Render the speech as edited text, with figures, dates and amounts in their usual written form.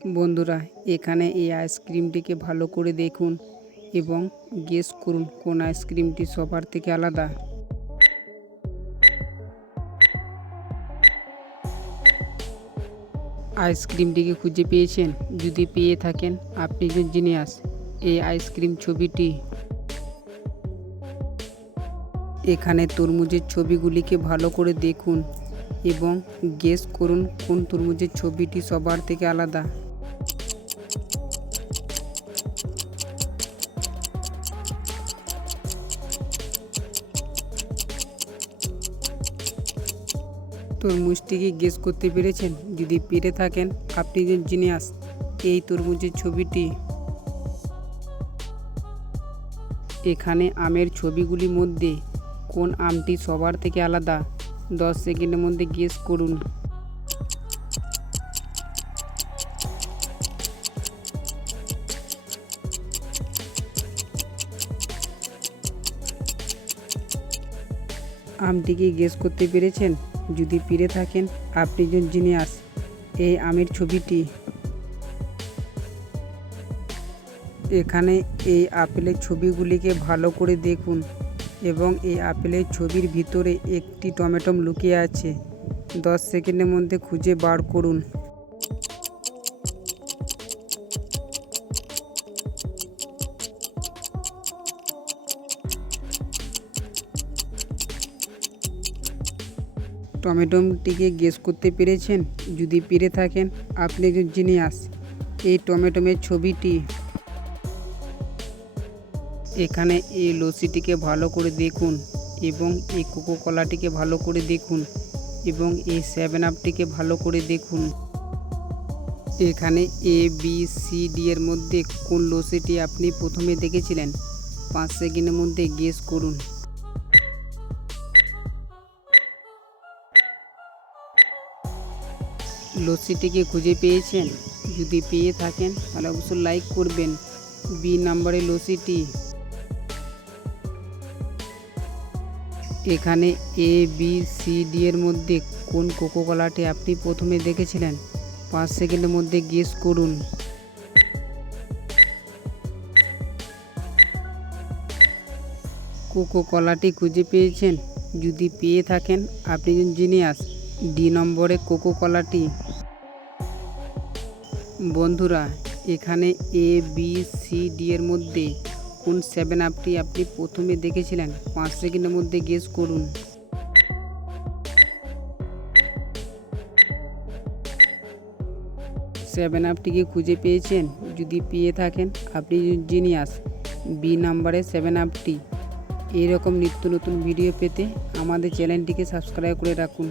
বন্ধুরা, এখানে এই আইসক্রিমটিকে ভালো করে দেখুন এবং গেস করুন কোন আইসক্রিমটি সবার থেকে আলাদা। আইসক্রিমটিকে খুঁজে পেয়েছেন? যদি পেয়ে থাকেন আপনি একজন জিনিয়াস। এই আইসক্রিম ছবিটি এখানে তরমুজের ছবিগুলিকে ভালো করে দেখুন এবং গেস করুন কোন তরমুজের ছবিটি সবার থেকে আলাদা। তরমুজটিকে গেস করতে পেরেছেন? যদি পেরে থাকেন আপনি যে জিনিয়াস। এই তরমুজের ছবিটি এখানে আমের ছবিগুলির মধ্যে কোন আমটি সবার থেকে আলাদা? 10 সেকেন্ডের মধ্যে গেস করুন। আমটিকে গেস করতে পেরেছেন? যদি পেরে থাকেন আপনি একজন জিনিয়াস। এই আমের ছবিটি এখানে এই আপেলের ছবিগুলিকে ভালো করে দেখুন এবং এই আপেলের ছবির ভিতরে একটি টমেটো লুকিয়ে আছে। 10 সেকেন্ডের মধ্যে খুঁজে বার করুন। টমেটোটিকে গেস করতে পেরেছেন? যদি পেরে থাকেন আপনি একজন জিনিয়াস। এই টমেটোমের ছবিটি এখানে এই লস্যিটিকে ভালো করে দেখুন এবং এই কোকো কলাটিকে ভালো করে দেখুন এবং এই 7 আপটিকে ভালো করে দেখুন। এখানে ABCD এর মধ্যে কোন লস্যিটি আপনি প্রথমে দেখেছিলেন? 5 সেকেন্ডের মধ্যে গেস করুন। লস্যিটিকে খুঁজে পেয়েছেন? যদি পেয়ে থাকেন তাহলে অবশ্যই লাইক করবেন। বি নাম্বারের লস্যিটি এখানে ABCD এর মধ্যে কোন কোকো কলাটি আপনি প্রথমে দেখেছিলেন? 5 সেকেন্ডের মধ্যে গেস করুন। কোকো কলাটি খুঁজে পেয়েছেন? যদি পেয়ে থাকেন আপনি একজন জিনিয়াস। ডি নম্বরে কোকো কলাটি বন্ধুরা, এখানে ABCD এর মধ্যে কোন 7 আপটি আপনি প্রথমে দেখেছিলেন? 5 সেকেন্ডের মধ্যে গেস করুন। সেভেন আপটিকে খুঁজে পেয়েছেন? যদি পেয়ে থাকেন আপনি জিনিয়াস। বি নাম্বারে 7 আপটি। এইরকম নিত্য নতুন ভিডিও পেতে আমাদের চ্যানেলটিকে সাবস্ক্রাইব করে রাখুন।